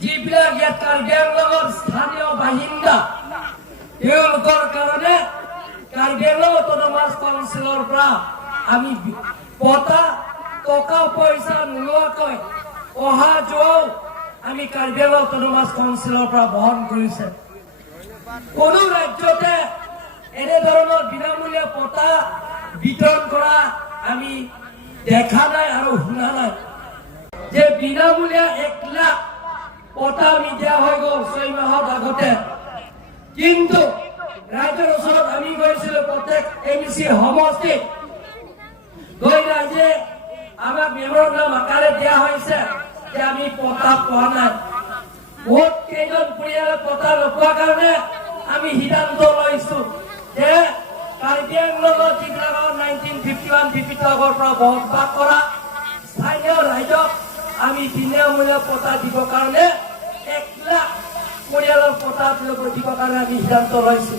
যিবিলাক ইয়াত কাৰ্বি আংলঙৰ স্থানীয় বাসিন্দা তেওঁলোকৰ কাৰণে কাৰ্বি আংলং অট'নমাছ কাউন্সিলৰ পৰা আমি পতা টকা পইচা নোলোৱাকৈ অহা যোৱাও আমি কাৰ্বি আংলং অট'নমাছ কাউন্সিলৰ পৰা বহন কৰিছে। কোনো ৰাজ্যতে এনেধৰণৰ বিনামূলীয়া পতা বিতৰণ কৰা আমি দেখা নাই আৰু শুনা নাই। যে বিনামূলীয়া 1 লাখ পতা আমি দিয়া হৈ গ'ল 6 মাহৰ আগতে, কিন্তু ৰাইজৰ ওচৰত আমি গৈছিলো প্ৰত্যেক এমচি সমষ্টিত গৈ ৰাইজে আমাক মেমৰেণ্ডাম আকাৰে দিয়া হৈছে যে আমি পতা পোৱা নাই। বহুত কেইজন পৰিয়ালে পতা নোপোৱাৰ কাৰণে আমি সিদ্ধান্ত লৈছো যে কাৰ্বি আংলঙৰ যিবিলাকৰ 1951-52 পৰা বসবাস কৰা স্থানীয় ৰাইজক আমি বিনামূলীয়া পতা দিবৰ কাৰণে 1 লাখ পৰিয়ালৰ পতা দিবৰ কাৰণে আমি সিদ্ধান্ত লৈছো।